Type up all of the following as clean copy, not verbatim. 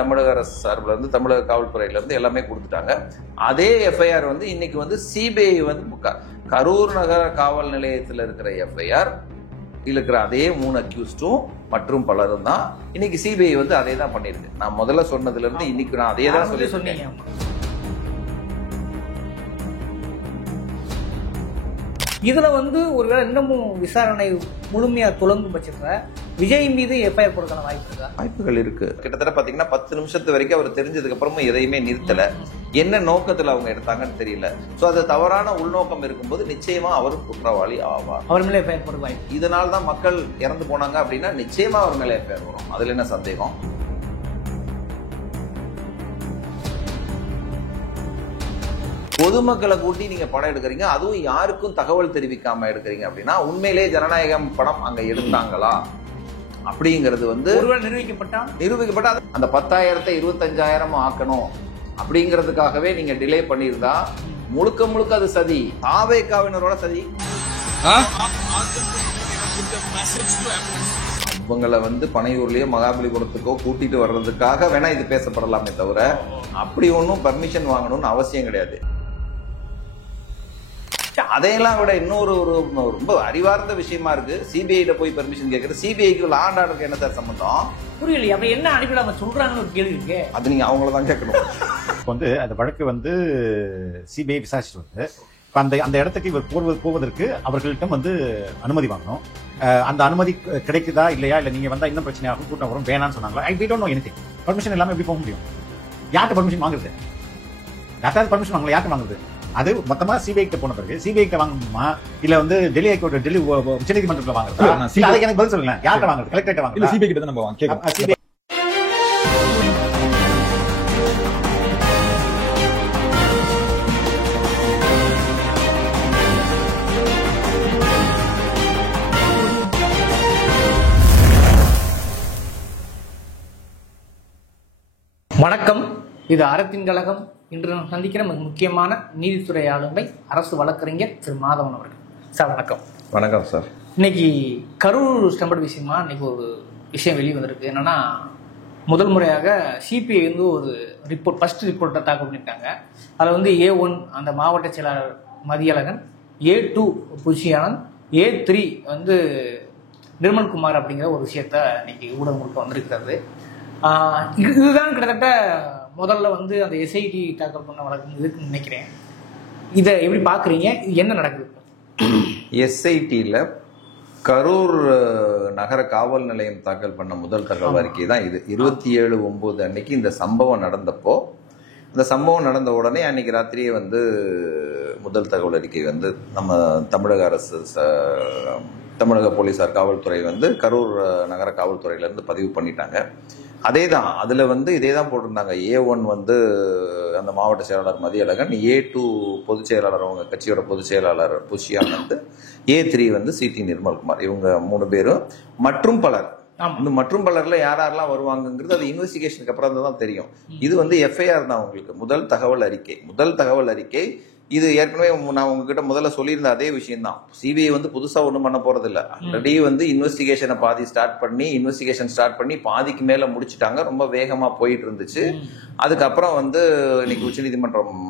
தமிழக அரசு சார்பில் இருந்து தமிழக காவல்துறையில இருந்து எல்லாமே கொடுத்துட்டாங்க. அதே எஃப்ஐஆர் வந்து இன்னைக்கு வந்து சிபிஐ வந்து கரூர் நகர காவல் நிலையத்தில் இருக்கிற எஃப்ஐஆர் இருக்கிற அதே 3 அக்யூஸ்டும் மற்றும் பலரும் தான் இன்னைக்கு சிபிஐ வந்து அதே தான் பண்ணிருக்கு. நான் முதல்ல சொன்னதுல இருந்து இன்னைக்கு நான் அதே தான் சொல்லி சொன்னீங்க. இதுல வந்து ஒருவேளை இன்னமும் விசாரணை முழுமையா துளங்கும் பட்சத்துல விஜய் மீது எஃப்ஐஆர் போடுறதுக்கான வாய்ப்பு இருக்கா? வாய்ப்புகள் இருக்கு. கிட்டத்தட்ட பாத்தீங்கன்னா 10 நிமிஷத்து வரைக்கும் அவர் தெரிஞ்சதுக்கு அப்புறமும் எதையுமே நிறுத்தல. என்ன நோக்கத்துல அவங்க எடுத்தாங்கன்னு தெரியல. சோ அது தவறான உள்நோக்கம் இருக்கும்போது நிச்சயமா அவரும் குற்றவாளி ஆவார். அவர் மேல எஃப்ஐஆர் போட வாய்ப்பு. இதனால தான் மக்கள் இறந்து போனாங்க அப்படின்னா நிச்சயமா அவர் மேல எஃப்ஐஆர் வரும். அதுல என்ன சந்தேகம்? பொதுமக்களை கூட்டி நீங்க படம் எடுக்கிறீங்க, அதுவும் யாருக்கும் தகவல் தெரிவிக்காம எடுக்கிறீங்க அப்படின்னா உண்மையிலே ஜனநாயகம் படம் அங்க எடுத்தாங்களா அப்படிங்கிறது வந்து நிரூபிக்கப்பட்டா அந்த 10,000 25,000 ஆக்கணும் அப்படிங்கிறதுக்காகவே நீங்க டிலே பண்ணியிருந்தா முழுக்க முழுக்க அது சதி, தாவேகாவினரோட சதி. இவங்களை வந்து பனையூர்லயோ மகாபலிபுரத்துக்கோ கூட்டிட்டு வர்றதுக்காக வேணா இது பேசப்படலாமே தவிர அப்படி ஒன்றும் பர்மிஷன் வாங்கணும்னு அவசியம் கிடையாது. அதையெல்லாம் விட இன்னொரு ரொம்ப அறிவார்ந்த விஷயமா இருக்கு. சிபிஐ போய் பெர்மிஷன் கேட்கறது. சிபிஐக்கு லா அண்ட் ஆர்டருக்கு என்ன சார் சம்பந்தம்? புரியல. அப்ப என்ன அடிப்படையில் சொல்றாங்கன்னு ஒரு கேள்வி இருக்கு. அது நீங்க அவங்களதான் கேட்கணும். வந்து அந்த வழக்கு வந்து சிபிஐ விசாரிச்சுட்டு வந்து அந்த இடத்துக்கு இவர் போவதற்கு அவர்களிடம் வந்து அனுமதி வாங்கணும். அந்த அனுமதி கிடைக்குதா இல்லையா, இல்ல நீங்க வந்தா இன்னும் பிரச்சனையாகும், கூட்டம் வரும், வேணான்னு சொன்னாங்களா? I don't know anything. Permission இல்லாம எப்படி போக முடியும்? யார்கிட்ட பர்மிஷன் வாங்குறது? யார்ட்டாவது பர்மிஷன் வாங்கல, யார்கிட்ட வாங்குறது? அது மொத்தமா சிபிஐ கிட்ட போன பிறகு சிபிஐ கிட்ட வாங்கணுமா இல்ல வந்து டெல்லி ஹைகோர்ட் டெல்லி உச்சநீதிமன்றத்துல வாங்குறதா? அதுக்கு எனக்கு பதில் சொல்லுங்க. யார்கிட்ட வாங்குறது? கலெக்டரேட் வாங்குறது? சிபிஐ கிட்ட தான் நம்ம கேட்கணும். சிபிஐ வணக்கம். இது அறத்தின் கழகம். இன்று நாம் சந்திக்கிற மிக முக்கியமான நீதித்துறை ஆளுமை அரசு வழக்கறிஞர் திரு மாதவன் அவர்கள். சார் வணக்கம். வணக்கம் சார். இன்னைக்கு கரூர் ஸ்டம்பட் விஷயமா இன்னைக்கு ஒரு விஷயம் வெளியே வந்திருக்கு. என்னன்னா, முதல் முறையாக சிபிஐ வந்து ஒரு ரிப்போர்ட், ஃபர்ஸ்ட் ரிப்போர்ட்டை தாக்கல் பண்ணியிருக்காங்க. அதில் வந்து A1 அந்த மாவட்ட செயலாளர் மதியழகன், A2 புஷியானந்த், A3 வந்து நிர்மல்குமார் அப்படிங்கிற ஒரு விஷயத்த இன்னைக்கு ஊடகம் முழுக்க வந்திருக்கிறது. இதுதான் கிட்டத்தட்ட முதல்ல வந்து அந்த எஸ்ஐடி தாக்கல் பண்ண வழக்கம் இருக்குன்னு நினைக்கிறேன். இதை எப்படி பாக்குறீங்க? என்ன நடக்குது? எஸ்ஐடியில் கரூர் நகர காவல் நிலையம் தாக்கல் பண்ண முதல் தகவல் அறிக்கை தான் இது. 27/9 அன்னைக்கு இந்த சம்பவம் நடந்தப்போ, இந்த சம்பவம் நடந்த உடனே அன்னைக்கு ராத்திரியே வந்து முதல் தகவல் அறிக்கை வந்து நம்ம தமிழக அரசு தமிழக போலீசார் காவல்துறை வந்து கரூர் நகர காவல்துறையிலேருந்து பதிவு பண்ணிட்டாங்க. அதே தான், அதில் வந்து இதே தான் போட்டிருந்தாங்க. A1 வந்து அந்த மாவட்ட செயலாளர் மதியழகன், A2 பொதுச் செயலாளர் அவங்க கட்சியோட பொதுச் செயலாளர் புஷியானந்த், A3 வந்து சிடி நிர்மல்குமார். இவங்க 3 பேரும் மற்றும் பலர். இந்த மற்றும் பலர்ல யாரெல்லாம் வருவாங்கிறது அது இன்வெஸ்டிகேஷனுக்கு அப்புறம் தான் தெரியும். இது வந்து எஃப்ஐஆர் தான் உங்களுக்கு முதல் தகவல் அறிக்கை. இது ஏற்கனவே நான் உங்ககிட்ட முதல்ல சொல்லியிருந்த அதே விஷயம் தான். சிபிஐ வந்து புதுசா ஒன்றும் பண்ண போறது இல்லை. ஆல்ரெடி வந்து இன்வெஸ்டிகேஷனை ஸ்டார்ட் பண்ணி பாதிக்கு மேல முடிச்சுட்டாங்க. ரொம்ப வேகமா போயிட்டு இருந்துச்சு. அதுக்கப்புறம் வந்து இன்னைக்கு உச்சநீதிமன்றம்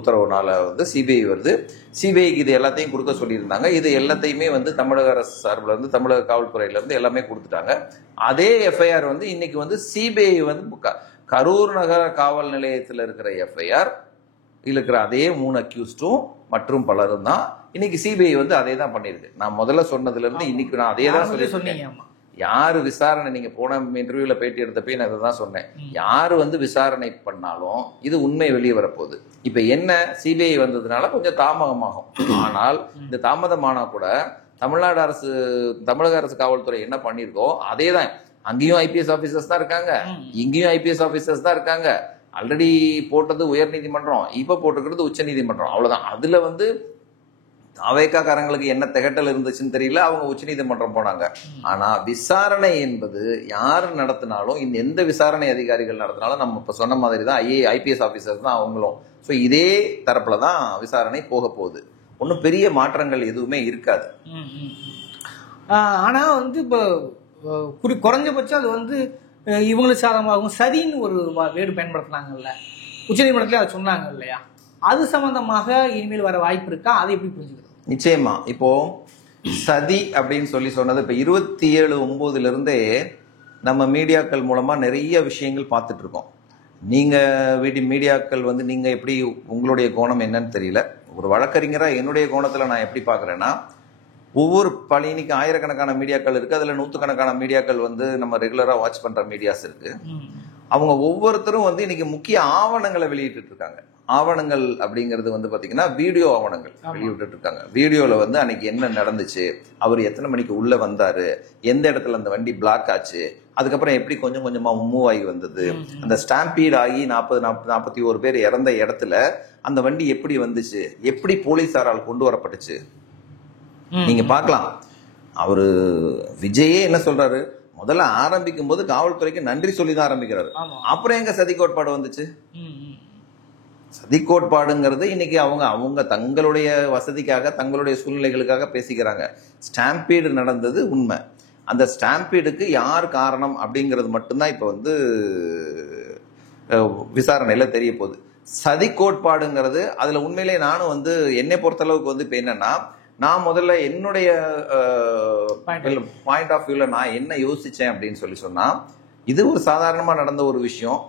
உத்தரவுனால வந்து சிபிஐ வருது. சிபிஐக்கு இது எல்லாத்தையும் கொடுக்க சொல்லியிருந்தாங்க. இது எல்லாத்தையுமே வந்து தமிழக அரசு சார்பில் இருந்து தமிழக காவல்துறையில இருந்து எல்லாமே கொடுத்துட்டாங்க. அதே எஃப்ஐஆர் வந்து இன்னைக்கு வந்து சிபிஐ வந்து கரூர் நகர காவல் நிலையத்தில் இருக்கிற எஃப்ஐஆர் இருக்கிற அதே 3 அக்யூஸ்டும் மற்றும் பலரும் தான் இன்னைக்கு சிபிஐ வந்து அதே தான் பண்ணிருக்கு. நான் முதல்ல சொன்னதுல இருந்து இன்னைக்கு நான் அதே தான் சொல்லி சொன்னேன். யாரு விசாரணை, நீங்க போன இன்டர்வியூல பேட்டி எடுத்தப்ப நான் அதை தான் சொன்னேன். யாரு வந்து விசாரணை பண்ணாலும் இது உண்மை வெளியே வரப்போகுது. இப்ப என்ன, சிபிஐ வந்ததுனால கொஞ்சம் தாமதமாகும். ஆனால் இந்த தாமதமானா கூட தமிழக அரசு காவல்துறை என்ன பண்ணிருக்கோ அதே தான். அங்கேயும் ஐபிஎஸ் ஆபீசர்ஸ் தான் இருக்காங்க, இங்கேயும் ஐபிஎஸ் ஆபீசர்ஸ் தான் இருக்காங்க. ஆல்ரெடி போட்டது உயர் நீதிமன்றம், இப்ப போட்டுக்கிறது உச்ச நீதிமன்றம். அவ்வளவுதான். அதுல வந்து அவைக்காரங்களுக்கு என்ன திகட்டல் இருந்துச்சுன்னு தெரியல, அவங்க உச்ச நீதிமன்றம் போனாங்க. ஆனா விசாரணை என்பது யாரு நடத்தினாலும், இந்த எந்த விசாரணை அதிகாரிகள் நடத்தினாலும் நம்ம இப்ப சொன்ன மாதிரி தான் ஐபிஎஸ் ஆபீசர்ஸ் தான் அவங்களும். ஸோ இதே தரப்புல தான் விசாரணை போக போகுது. ஒன்றும் பெரிய மாற்றங்கள் எதுவுமே இருக்காது. ஆனா வந்து இப்போ குறைஞ்சபட்சம் அது வந்து இவங்களுக்கு சாதகமாகவும் சதின்னு ஒரு வேர்டு பயன்படுத்தினாங்கல்ல, உச்சநீதிமன்றத்தில் அதை சொன்னாங்க இல்லையா, அது சம்பந்தமாக இனிமேல் வர வாய்ப்பு இருக்கா? அதை எப்படி புரிஞ்சுக்கிறது? நிச்சயமா. இப்போ சதி அப்படின்னு சொன்னது இப்போ 27/9 நம்ம மீடியாக்கள் மூலமா நிறைய விஷயங்கள் பார்த்துட்டு இருக்கோம். நீங்க மீடியாக்கள் நீங்க எப்படி, உங்களுடைய கோணம் என்னன்னு தெரியல. ஒரு வழக்கறிஞரா என்னுடைய கோணத்துல நான் எப்படி பாக்குறேன்னா, ஒவ்வொரு இன்னைக்கு ஆயிரக்கணக்கான மீடியாக்கள் இருக்கு, அதுல நூற்றுக்கணக்கான மீடியாக்கள் நம்ம ரெகுலரா வாட்ச் பண்ற மீடியாஸ் இருக்கு. அவங்க ஒவ்வொருத்தரும் இன்னைக்கு முக்கிய ஆவணங்களை வெளியிட்டு இருக்காங்க. ஆவணங்கள் அப்படிங்கிறது பாத்தீங்கன்னா வீடியோ ஆவணங்கள் வெளியிட்டு இருக்காங்க. வீடியோல அன்னைக்கு என்ன நடந்துச்சு, அவர் எத்தனை மணிக்கு உள்ள வந்தாரு, எந்த இடத்துல அந்த வண்டி பிளாக் ஆச்சு, அதுக்கப்புறம் எப்படி கொஞ்சம் கொஞ்சமா மூவ் ஆகி வந்தது, அந்த ஸ்டாம்பீட் ஆகி 41 பேர் இறந்த இடத்துல அந்த வண்டி எப்படி வந்துச்சு, எப்படி போலீசாரால் கொண்டு வரப்பட்டுச்சு நீங்க பார்க்கலாம். அவரு விஜயே என்ன சொல்றாரு, முதல்ல ஆரம்பிக்கும் போது காவல்துறைக்கு நன்றி சொல்லிதான் ஆரம்பிக்கிறாரு. அப்புறம் எங்க சதி கோட்பாடு வந்துச்சு? சதி கோட்பாடுங்கிறது இன்னைக்கு அவங்க தங்களுடைய வசதிக்காக, தங்களுடைய சூழ்நிலைகளுக்காக பேசிக்கிறாங்க. ஸ்டாம்பீடு நடந்தது உண்மை. அந்த ஸ்டாம்பீடுக்கு யார் காரணம் அப்படிங்கிறது மட்டும்தான் இப்ப விசாரணையில தெரிய போகுது. சதி கோட்பாடுங்கிறது அதுல உண்மையிலே நானும் என்னை பொறுத்த அளவுக்கு இப்ப என்னன்னா, நான் முதல்ல என்னுடைய பாயிண்ட் ஆஃப் வியூல நான் என்ன யோசிச்சேன் அப்படின்னு சொன்னா, இது ஒரு சாதாரணமா நடந்த ஒரு விஷயம்.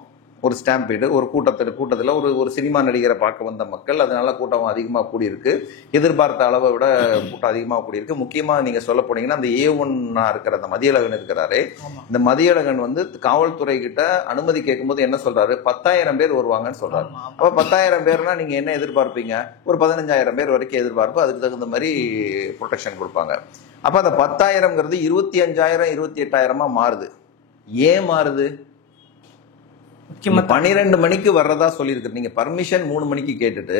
ஒரு ஸ்டாம்பீடு, ஒரு கூட்டத்தில் ஒரு சினிமா நடிகரை பார்க்க வந்த மக்கள், அதனால கூட்டம் அதிகமாக கூடியிருக்கு. எதிர்பார்த்த அளவை விட கூட்டம் அதிகமாக கூடியிருக்கு. முக்கியமாக நீங்க சொல்ல போனீங்கன்னா, அந்த A1 இருக்கிற அந்த மதியழகன் இருக்கிறாரு, இந்த மதியழகன் காவல்துறை கிட்ட அனுமதி கேட்கும்போது என்ன சொல்றாரு, 10,000 பேர் வருவாங்கன்னு சொல்றாரு. அப்ப 10,000 பேர்னா நீங்க என்ன எதிர்பார்ப்பீங்க? ஒரு 15,000 பேர் வரைக்கும் எதிர்பார்ப்பு. அதுக்கு தகுந்த மாதிரி ப்ரொடெக்ஷன் கொடுப்பாங்க. அப்ப அந்த 10,000ங்கிறது 25,000 28,000 மாறுது. ஏன் மாறுது? 12 மணிக்கு வர்றதா சொல்லியிருக்கு. நீங்க பர்மிஷன் 3 மணிக்கு கேட்டுட்டு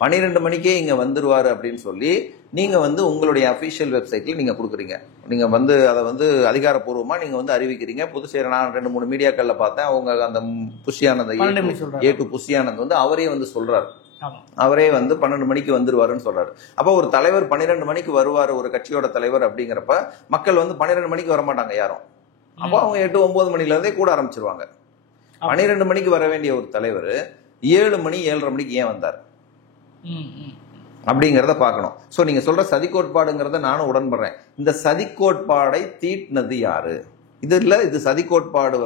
12 மணிக்கே இங்க வந்துருவாரு அப்படின்னு சொல்லி நீங்க உங்களுடைய அபிஷியல் வெப்சைட்ல நீங்க கொடுக்குறீங்க. நீங்க அதை அதிகாரப்பூர்வமா நீங்க அறிவிக்கிறீங்க. புதுச்சேரி நான் 2-3 மீடியாக்கள்ல பார்த்தேன். அவங்க அந்த புஷியானந்த், A2 புஷியானந்த் அவரே சொல்றாரு, அவரே 12 மணிக்கு வந்துருவாருன்னு சொல்றாரு. அப்ப ஒரு தலைவர் 12 மணிக்கு வருவாரு, ஒரு கட்சியோட தலைவர் அப்படிங்கிறப்ப மக்கள் 12 மணிக்கு வரமாட்டாங்க யாரும். அப்போ அவங்க 8-9 மணில இருந்தே கூட ஆரம்பிச்சிருவாங்க. 12 மணிக்கு வர வேண்டிய ஒரு தலைவர் 7 மணி 7:30 மணிக்கு ஏன் வந்தார் அப்படிங்கறத பார்க்கணும். சோ நீங்க சொல்ற சதி கோட்பாடுங்கிறத நானும் உடன்படுறேன். இந்த சதி கோட்பாடை தீட்டினது யாரு? இது சதி கோட்பாடு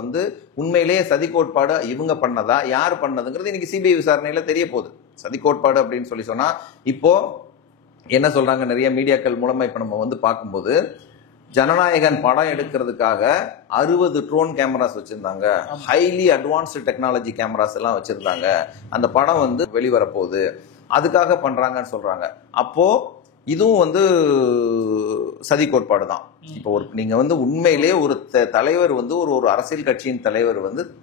உண்மையிலேயே சதி கோட்பாடு இவங்க பண்ணதா, யார் பண்ணதுங்கிறது இன்னைக்கு சிபிஐ விசாரணையில தெரிய போகுது. சதி கோட்பாடு அப்படின்னு சொன்னா இப்போ என்ன சொல்றாங்க, நிறைய மீடியாக்கள் மூலமா இப்ப நம்ம பார்க்கும்போது, ஜனநாயகன் படம் எடுக்கிறதுக்காக 60 ட்ரோன் கேமராஸ் வச்சிருந்தாங்க, ஹைலி அட்வான்ஸ்டு டெக்னாலஜி கேமராஸ் எல்லாம் வச்சிருந்தாங்க. அந்த படம் வெளிவரப்போகுது, அதுக்காக பண்றாங்கன்னு சொல்றாங்க. அப்போ இதுவும் சதி கோட்பாடு தான். இப்போ நீங்க உண்மையிலே ஒரு தலைவர் ஒரு அரசியல் கட்சியின் தலைவர்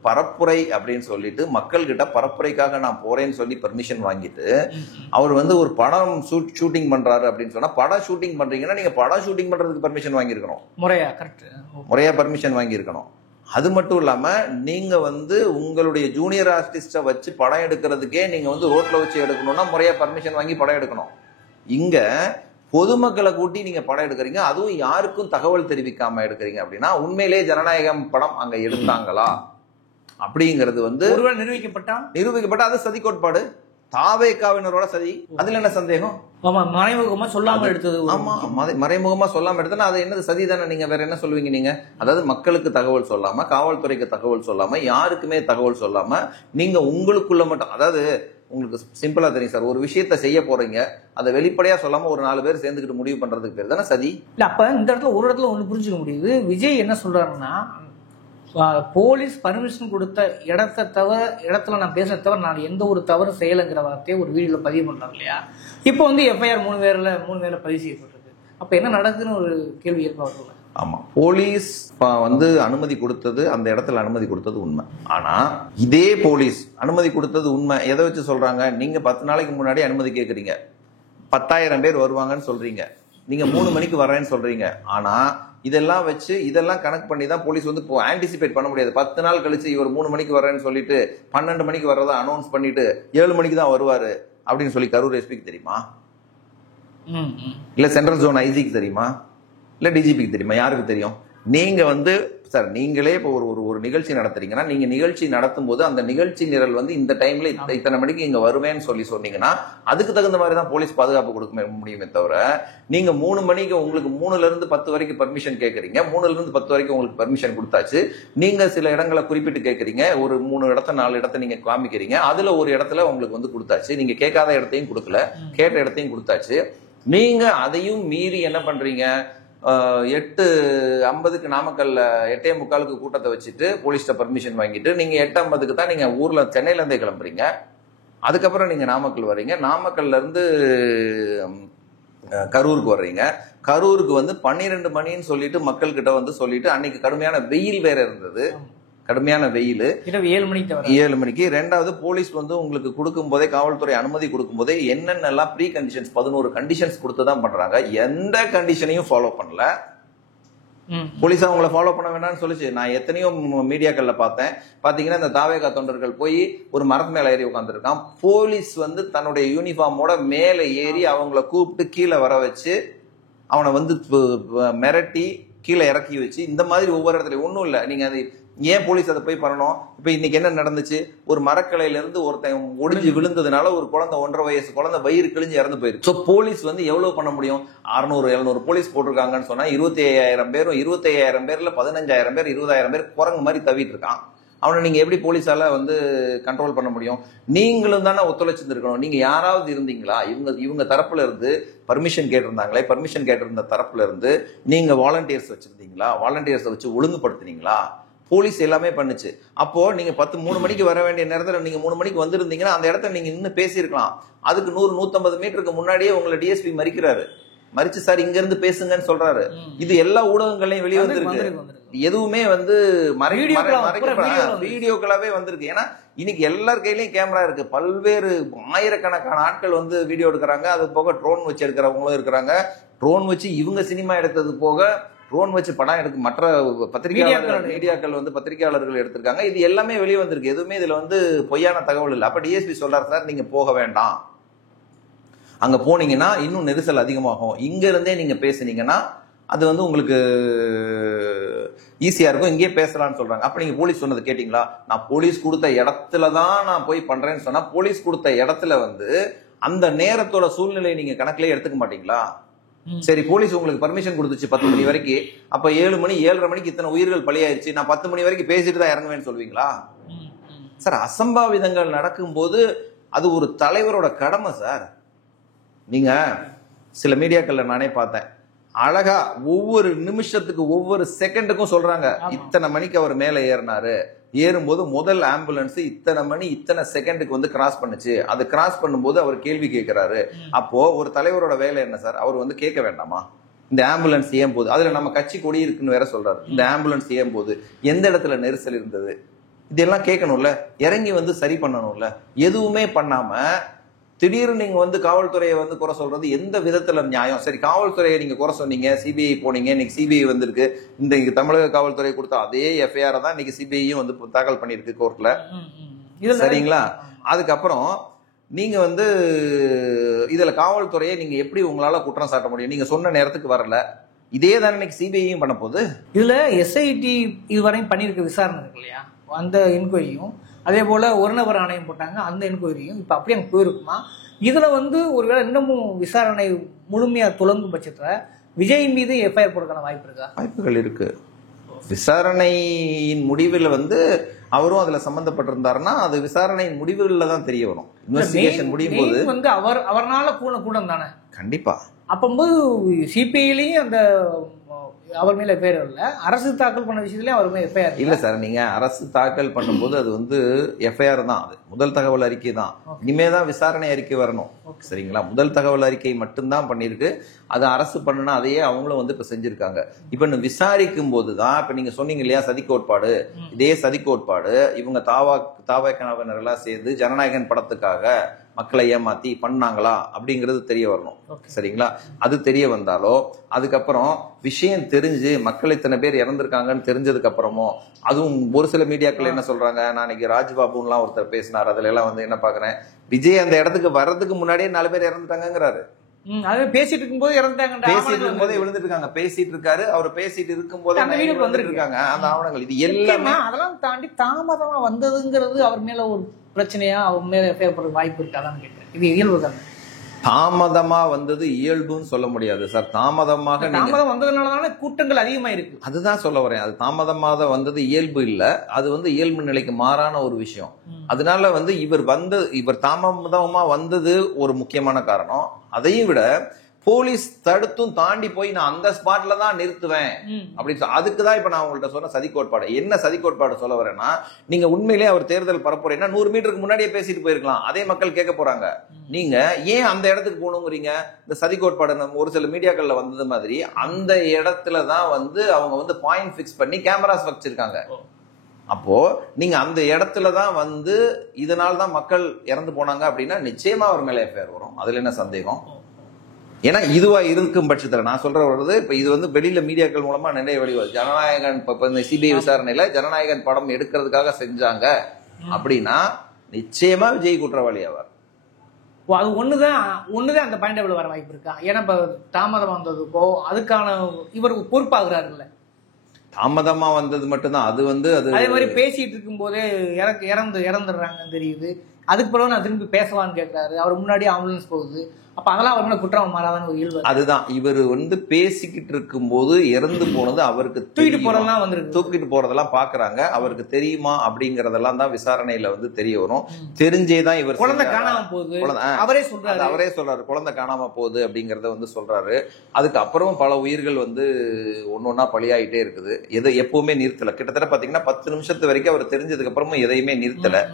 பரப்புரை அப்படின்னு சொல்லிட்டு மக்கள் கிட்ட பரப்புரைக்காக நான் போறேன்னு சொல்லி பெர்மிஷன் வாங்கிட்டு அவர் ஒரு படம் ஷூட்டிங் பண்றாரு அப்படின்னு சொன்னா, படம் ஷூட்டிங் பண்றீங்கன்னா நீங்க படம் ஷூட்டிங் பண்றதுக்கு பெர்மிஷன் வாங்கியிருக்கணும், முறையா பெர்மிஷன் வாங்கியிருக்கணும். அது மட்டும் இல்லாம நீங்க உங்களுடைய ஜூனியர் ஆர்டிஸ்ட வச்சு படம் எடுக்கிறதுக்கே நீங்க ரோட்ல வச்சு எடுக்கணும்னா முறையா பர்மிஷன் வாங்கி படம் எடுக்கணும். இங்க பொதுமக்களை கூட்டி நீங்க படம் எடுக்கிறீங்க, அதுவும் யாருக்கும் தகவல் தெரிவிக்காம எடுக்கிறீங்க அப்படின்னா உண்மையிலே ஜனநாயகம் படம் அங்க எடுத்தாங்களா அப்படிங்கிறது நிரூபிக்கப்பட்டா அது சதி கோட்பாடு. தாவேகாவினரோட சதி, அதுல என்ன சந்தேகம்? மறைமுகமா சொல்லாம எடுத்தது. ஆமா, மறைமுகமா சொல்லாம எடுத்தா அது என்னது, சதி தானே. நீங்க வேற என்ன சொல்லுவீங்க? நீங்க அதாவது மக்களுக்கு தகவல் சொல்லாம, காவல்துறைக்கு தகவல் சொல்லாம, யாருக்குமே தகவல் சொல்லாம நீங்க உங்களுக்குள்ள மட்டும், அதாவது உங்களுக்கு சிம்பிளா தெரியும் சார், ஒரு விஷயத்த செய்ய போறீங்க, அதை வெளிப்படையா சொல்லாம ஒரு 4 பேர் சேர்ந்துக்கிட்டு முடிவு பண்றதுக்கு பேர் தானே சதி. இல்ல அப்ப இந்த இடத்துல ஒரு இடத்துல ஒண்ணு புரிஞ்சுக்க முடியுது. விஜய் என்ன சொல்றாருன்னா, போலீஸ் பர்மிஷன் கொடுத்த இடத்துல நான் பேசுறத தவிர நான் எந்த ஒரு தவறு செய்யலைங்கிற வார்த்தையை ஒரு வீடியோல பதிவு பண்றாரு இல்லையா? இப்போ எஃப்ஐஆர் 3 பேர்ல பதிவு செய்யப்பட்டிருக்கு. அப்ப என்ன நடக்குதுன்னு ஒரு கேள்வி ஏற்படுது. ஆமா, போலீஸ் அனுமதி கொடுத்தது, அந்த இடத்துல அனுமதி கொடுத்தது உண்மை. ஆனா இதே போலீஸ் அனுமதி கொடுத்தது உண்மை எதை வச்சு சொல்றாங்க? நீங்க 10 நாளைக்கு முன்னாடி அனுமதி கேட்கறீங்க, 10,000 பேர் வருவாங்கன்னு சொல்றீங்க, நீங்க 3 மணிக்கு வர்றேன்னு சொல்றீங்க. ஆனா இதெல்லாம் வச்சு இதெல்லாம் கனெக்ட் பண்ணி தான் போலீஸ் ஆன்டிசிபேட் பண்ண முடியாது. 10 நாள் கழிச்சு இவர் 3 மணிக்கு வர்றேன்னு சொல்லிட்டு 12 மணிக்கு வர்றதா அனௌன்ஸ் பண்ணிட்டு 7 மணிக்கு தான் வருவாரு அப்படின்னு சொல்லி கரூர் எஸ்பிக்கு தெரியுமா? இல்ல சென்ட்ரல் ஜோன் ஐஜிக்கு தெரியுமா? இல்ல டிஜிபிக்கு தெரியுமா? யாருக்கு தெரியும்? நீங்க வந்து சார் நீங்களே இப்போ ஒரு நிகழ்ச்சி நடத்துறீங்கன்னா நீங்க நிகழ்ச்சி நடத்தும் போது அந்த நிகழ்ச்சி நிரல் வந்து இந்த டைம்ல இத்தனை மணிக்கு இங்க வருவேன்னு சொன்னீங்கன்னா அதுக்கு தகுந்த மாதிரி தான் போலீஸ் பாதுகாப்பு கொடுக்க முடியுமே தவிர நீங்க 3 மணிக்கு உங்களுக்கு 3ல இருந்து 10 வரைக்கும் பர்மிஷன் கேட்கறீங்க, 3ல இருந்து 10 வரைக்கும் உங்களுக்கு பர்மிஷன் கொடுத்தாச்சு. நீங்க சில இடங்களை குறிப்பிட்டு கேட்கறீங்க, ஒரு 3 இடத்த 4 இடத்த நீங்க காமிக்கிறீங்க, அதுல ஒரு இடத்துல உங்களுக்கு வந்து கொடுத்தாச்சு. நீங்க கேட்காத இடத்தையும் கொடுக்கல, கேட்ட இடத்தையும் கொடுத்தாச்சு. நீங்க அதையும் மீறி என்ன பண்றீங்க, 8:50க்கு நாமக்கல்ல 8:45க்கு கூட்டத்தை வச்சுட்டு போலீஸ்ட பர்மிஷன் வாங்கிட்டு நீங்க 8:50க்கு தான் நீங்க ஊர்ல சென்னையில இருந்தே கிளம்புறீங்க. அதுக்கப்புறம் நீங்க நாமக்கல் வர்றீங்க, நாமக்கல்ல இருந்து கரூருக்கு வர்றீங்க. கரூருக்கு வந்து 12 மணின்னு சொல்லிட்டு மக்கள் கிட்ட வந்து சொல்லிட்டு அன்னைக்கு கடுமையான வெயில் வேற இருந்தது, கடுமையான வெயில், 7 மணிக்கு. ரெண்டாவது போலீஸ் வந்து உங்களுக்கு கொடுக்கும் போதே, காவல்துறை அனுமதி கொடுக்கும் போதே என்னென்னலாம் ப்ரீ கண்டிஷன்ஸ் 11 கண்டிஷன்ஸ் கொடுத்துதான் பண்றாங்க. எந்த கண்டிஷனையும் ஃபாலோ பண்ணல. போலீஸ் அவங்கள ஃபாலோ பண்ண வேண்டாம்னு சொல்லிச்சு. நான் எத்தனையோ மீடியாக்கள்ல பார்த்தேன். பாத்தீங்கன்னா இந்த தாவேகா தொண்டர்கள் போய் ஒரு மரத்து மேல ஏறி உட்காந்துருக்கான். போலீஸ் வந்து தன்னுடைய யூனிஃபார்மோட மேல ஏறி அவங்கள கூப்பிட்டு கீழே வர வச்சு அவனை வந்து மிரட்டி கீழே இறக்கி வச்சு இந்த மாதிரி ஒவ்வொரு இடத்துல ஒன்றும் இல்லை. நீங்க அது ஏன் போலீஸ் அதை போய் பண்ணணும்? இப்ப இன்னைக்கு என்ன நடந்துச்சு, ஒரு மரக்கலையில இருந்து ஒருத்தன் ஒடிஞ்சு விழுந்ததுனால ஒரு குழந்தை 1.5 வயசு குழந்தை வயிறு கிழிஞ்சு இறந்து போயிருக்கு. ஸோ போலீஸ் வந்து எவ்வளவு பண்ண முடியும்? 600-700 போலீஸ் போட்டிருக்காங்கன்னு சொன்னா 25,000 பேரும், 25,000 பேர்ல 15,000 பேர் 20,000 பேர் குரங்கு மாதிரி தவிட்டு இருக்கான். அவனை நீங்க எப்படி போலீஸால வந்து கண்ட்ரோல் பண்ண முடியும்? நீங்களும் தானே ஒத்துழைச்சிருக்கணும். நீங்க யாராவது இருந்தீங்களா? இவங்க தரப்புல இருந்து பர்மிஷன் கேட்டிருந்தாங்களே, பர்மிஷன் கேட்டிருந்த தரப்புல இருந்து நீங்க வாலண்டியர்ஸ் வச்சிருந்தீங்களா? வாலண்டியர்ஸை வச்சு ஒழுங்குபடுத்தினீங்களா? போலீஸ் எல்லாமே பண்ணுச்சு. அப்போ நீங்க 3 மணிக்கு வர வேண்டிய நேரத்தில் நீங்க 3 மணிக்கு வந்திருந்தீங்கன்னா அந்த இடத்துல நீங்க இன்னும் பேசியிருக்கலாம். அதுக்கு 100-150 மீட்டருக்கு முன்னாடியே உங்களை டிஎஸ்பி மறிக்கிறாரு. மறிச்சு சார் இங்க இருந்து பேசுங்கன்னு சொல்றாரு. இது எல்லா ஊடகங்களையும் வெளியே வந்திருக்கு. எதுவுமே வந்து வீடியோக்களாவே வந்திருக்கு. ஏன்னா இன்னைக்கு எல்லார் கையிலயும் கேமரா இருக்கு. பல்வேறு ஆயிரக்கணக்கான ஆட்கள் வந்து வீடியோ எடுக்கிறாங்க. அது போக ட்ரோன் வச்சு எடுக்கிறவங்களும் இருக்கிறாங்க. ட்ரோன் வச்சு இவங்க சினிமா எடுத்தது போக ட்ரோன் வச்சு படம் எடுக்க மற்ற மீடியாக்கள் வந்து பத்திரிகையாளர்கள் எடுத்திருக்காங்க. இது எல்லாமே வெளியே வந்திருக்கு. எதுவுமே இதுல வந்து பொய்யான தகவல் இல்லை. அப்ப டிஎஸ்பி சொல்றாரு, சார் நீங்க போக வேண்டாம், அங்க போனீங்கன்னா இன்னும் நெரிசல் அதிகமாகும், இங்க இருந்தே நீங்க பேசுனீங்கன்னா அது வந்து உங்களுக்கு ஈஸியா இருக்கும், இங்கே பேசலாம்னு சொல்றாங்க. அப்ப நீங்க போலீஸ் சொன்னது கேட்டீங்களா? நான் போலீஸ் கொடுத்த இடத்துலதான் நான் போய் பண்றேன்னு சொன்னா போலீஸ் கொடுத்த இடத்துல வந்து அந்த நேரத்தோட சூழ்நிலை நீங்க கணக்கிலே எடுத்துக்க மாட்டீங்களா? சரி, போலீஸ் உங்களுக்கு பர்மிஷன் கொடுத்துச்சு 10 மணி வரைக்கும். அப்ப 7 மணி 7:30 மணிக்கு இத்தனை உயிர்கள் பலியாயிருச்சு, நான் 10 மணி வரைக்கும் பேசிட்டு தான் இறங்குவேன்னு சொல்வீங்களா? சார், அசம்பாவிதங்கள் நடக்கும் போது அது ஒரு தலைவரோட கடமை சார். நீங்க சில மீடியாக்கள்ல நானே பார்த்தேன், அழகா ஒவ்வொரு நிமிஷத்துக்கு ஒவ்வொரு செகண்டுக்கும் சொல்றாங்க, இத்தனை மணிக்கு அவர் மேல ஏறினாரு, ஏறும்போது முதல் ஆம்புலன்ஸ் இத்தனை மணி இத்தனை செகண்டுக்கு வந்து கிராஸ் பண்ணுச்சு, அது கிராஸ் பண்ணும்போது அவர் கேள்வி கேட்கிறாரு. அப்போ ஒரு தலைவரோட வேலை என்ன சார்? அவர் வந்து கேட்க வேண்டாமா இந்த ஆம்புலன்ஸ் ஏன் போகுது? அதுல நம்ம கட்சி கொடி இருக்குன்னு வேற சொல்றாரு. இந்த ஆம்புலன்ஸ் ஏன் போகுது, எந்த இடத்துல நெரிசல் இருந்தது, இதெல்லாம் கேட்கணும்ல, இறங்கி வந்து சரி பண்ணணும்ல. எதுவுமே பண்ணாம திடீர்னு நீங்க வந்து காவல்துறையை வந்து குறை சொல்றது எந்த விதத்துல நியாயம்? சரி, காவல்துறையை நீங்க குறை சொன்னீங்க, சிபிஐ போனீங்க, இன்னைக்கு சிபிஐ வந்திருக்கு. இந்த தமிழக காவல்துறை கொடுத்த அதே எஃப்ஐஆர் தான் இன்னைக்கு சிபிஐயும் வந்து தாக்கல் பண்ணிருக்கு கோர்ட்ல, சரிங்களா? அதுக்கப்புறம் நீங்க வந்து இதுல காவல்துறையை நீங்க எப்படி உங்களால குற்றம் சாட்ட முடியும்? நீங்க சொன்ன நேரத்துக்கு வரல, இதே தானே இன்னைக்கு சிபிஐயும் பண்ண போகுது. இதுல எஸ்ஐடி இதுவரையும் பண்ணிருக்க விசாரணை இருக்கு இல்லையா, அந்த என்கொயரியும் அதே போல ஒரு நபர் ஆணையம் போட்டாங்க, அந்த என்கொயரியும் இப்ப அப்படியே அங்க போயிருக்குமா? இதுல வந்து ஒருவேளை இன்னமும் விசாரணை முழுமையா துளங்கும் பட்சத்துல விஜய் மீது எஃப்ஐஆர் போடுறதுக்கான வாய்ப்பு இருக்கா? வாய்ப்புகள் இருக்கு. விசாரணையின் முடிவில் வந்து அவரும் அதுல சம்பந்தப்பட்டிருந்தாருன்னா அது விசாரணையின் முடிவுகள்ல தான் தெரிய வரும். இன்வெஸ்டிகேஷன் முடியும் போது வந்து அவர்னால கூடம் தானே கண்டிப்பா. அப்போது சிபிஐலயும் அந்த அவர் மேல எஃப்ஐஆர் இல்ல, அரசு தாக்கல் பண்ண விஷயத்துலயும் அவர் மேல எஃப்ஐஆர் இல்ல சார். நீங்க அரசு தாக்கல் பண்ணும்போது அது வந்து எஃப்ஐஆர் தான், அது முதல் தகவல் அறிக்கை தான். இனிமேதான் விசாரணை அறிக்கை வரணும், சரிங்களா? முதல் தகவல் அறிக்கை மட்டும்தான் பண்ணிருக்கு. அது அரசு பண்ணுனா அதையே அவங்களும் வந்து இப்ப செஞ்சிருக்காங்க. இப்ப விசாரிக்கும் போதுதான் இப்ப நீங்க சொன்னீங்க இல்லையா சதி கோட்பாடு, இதே சதி கோட்பாடு இவங்க தாவகனவர்களா சேர்ந்து ஜனநாயகன் படத்துக்காக மக்களை ஏமாத்தி பண்ணாங்களா அப்படிங்கிறது தெரிய வரணும், சரிங்களா? அது தெரிய வந்தாலோ அதுக்கப்புறம் விஷயம் தெரிஞ்சு மக்கள் இத்தனை பேர் இறந்திருக்காங்கன்னு தெரிஞ்சதுக்கு அப்புறமோ, அதுவும் ஒரு சில மீடியாக்கள் என்ன சொல்றாங்க, நான் இன்னைக்கு ராஜ்பாபுலாம் ஒருத்தர் பேசினார், அதுல எல்லாம் வந்து என்ன பாக்குறேன், விஜய் அந்த இடத்துக்கு வர்றதுக்கு முன்னாடியே 4 பேர் இறந்துட்டாங்கிறாரு. அது பேசிட்டு இருக்கும்போது இறந்தாங்க, பேசிட்டு இருக்கும்போதே விழுந்துட்டு இருக்காங்க. பேசிட்டு இருக்காரு, அவர் பேசிட்டு இருக்கும் போது வந்துட்டு இருக்காங்க அந்த ஆவணங்கள். இது எல்லாமே அதெல்லாம் தாண்டி தாமதமா வந்ததுங்கிறது அவர் மேல ஒரு பிரச்சனையா, அவர் மேல ஏற்படுற வாய்ப்பு இருக்காதான்னு கேட்கிறேன். இது இயல்பு தானே? தாமதமா வந்தது இயல்புன்னு சொல்ல முடியாது சார். தாமதம் வந்ததுனாலதானே கூட்டங்கள் அதிகமா இருக்கு. அதுதான் சொல்ல வரேன். அது தாமதமாக வந்தது இயல்பு இல்ல, அது வந்து இயல்பு நிலைக்கு மாறான ஒரு விஷயம். அதனால வந்து இவர் தாமதமா வந்தது ஒரு முக்கியமான காரணம். அதையும் விட போலீஸ் தடுத்தும் தாண்டி போய் நான் அந்த ஸ்பாட்ல தான் நிறுத்துவேன் அப்படின்னு அதுக்குதான் இப்ப நான் உங்கள்ட்ட சொன்ன சதி கோட்பாடு. என்ன சதி கோட்பாடு சொல்ல வரேன்னா, நீங்க உண்மையிலேயே அவர் தேர்தல் பரப்புறீங்கன்னா 100 மீட்டருக்கு முன்னாடியே பேசிட்டு போயிருக்கலாம். அதே மக்கள் கேட்க போறாங்க. நீங்க ஏன் அந்த இடத்துக்கு போகணுங்கிறீங்க? இந்த சதி கோட்பாடு நம்ம ஒரு சில மீடியாக்கள்ல வந்தது மாதிரி அந்த இடத்துலதான் வந்து அவங்க வந்து பாயிண்ட் பிக்ஸ் பண்ணி கேமராஸ் வச்சிருக்காங்க. அப்போ நீங்க அந்த இடத்துலதான் வந்து இதனால்தான் மக்கள் இறந்து போனாங்க அப்படின்னா நிச்சயமா அவர் மேல எஃப்ஐஆர் வரும். அதுல என்ன சந்தேகம்? ஏன்னா இதுவா இருக்கும் பட்சத்துல நான் சொல்ற வருது, இப்ப இது வந்து வெளியில மீடியாக்கள் மூலமா நிறைய வெளிவருது. ஜனநாயகன் இந்த சிபிஐ விசாரணையில ஜனநாயகன் படம் எடுக்கிறதுக்காக செஞ்சாங்க அப்படின்னா நிச்சயமா விஜய் குற்றவாளி ஆவார். அது ஒண்ணுதான் அந்த பாயிண்ட் வர வாய்ப்பு இருக்கா? ஏன்னா இப்ப தாமதம் வந்ததுக்கோ அதுக்கான இவர் பொறுப்பாகிறாருல்ல. தாமதமா வந்தது மட்டும்தான் அது வந்து அது அதே மாதிரி பேசிட்டு இருக்கும் போதே இறந்துடுறாங்கன்னு தெரியுது. அதுக்கு பிறகு நான் திரும்பி பேசவான்னு கேட்கிறாரு. அவர் முன்னாடி ஆம்புலன்ஸ் போகுது. அப்ப அதெல்லாம் அவர் குற்றம் மாறாதான ஒரு இயல்பு. அதுதான் இவர் வந்து பேசிக்கிட்டு இருக்கும் போது இறந்து போனது அவருக்கு தூக்கிட்டு போறதெல்லாம் பாக்குறாங்க. அவருக்கு தெரியுமா அப்படிங்கறதெல்லாம் தான் விசாரணையில வந்து தெரிய வரும். தெரிஞ்சேதான் இவர் குழந்தை காணாம போகுது அவரே சொல்றாரு. குழந்தை காணாம போகுது அப்படிங்கறத வந்து சொல்றாரு. அதுக்கப்புறம் பல உயிர்கள் வந்து ஒன்னொன்னா பலியாயிட்டே இருக்குது. எப்பவுமே நிறுத்தல. கிட்டத்தட்ட பாத்தீங்கன்னா 10 நிமிஷத்து வரைக்கும் அவர் தெரிஞ்சதுக்கு அப்புறமும் எதையுமே நிறுத்தல.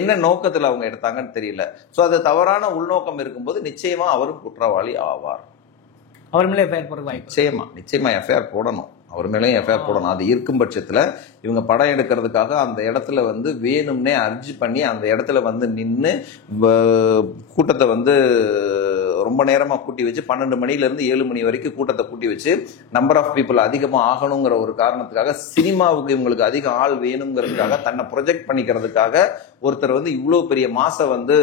என்ன நோக்கத்துல அவங்க எடுத்தாங்கன்னு தெரியல. சோ அது தவறான உள்நோக்கம் இருக்கும்போது நிச்சயமா அவரும் குற்றவாளி ஆவார். அவர் மேலே எஃப்ஐஆர் போட வாய்ப்பு. நிச்சயமா எஃப்ஐஆர் போடணும். அவர் மேலேயும் எஃப்ஐஆர் போடணும். அது இருக்கும் பட்சத்துல இவங்க படம் எடுக்கிறதுக்காக அந்த இடத்துல வந்து வேணும்னே அர்ஜி பண்ணி அந்த இடத்துல வந்து நின்று கூட்டத்தை வந்து ரொம்ப நேரமா கூட்டி வச்சு 12 மணில இருந்து 7 மணி வரைக்கும் கூட்டத்தை கூட்டி வச்சு நம்பர் ஆஃப் பீப்புள் அதிகமா ஆகணுங்கிற ஒரு காரணத்துக்காக, சினிமாவுக்கு இவங்களுக்கு அதிக ஆள் வேணுங்கிறதுக்காக, தன்னை ப்ரொஜெக்ட் பண்ணிக்கிறதுக்காக ஒருத்தர் வந்து இவ்வளவு பெரிய மாசை வந்து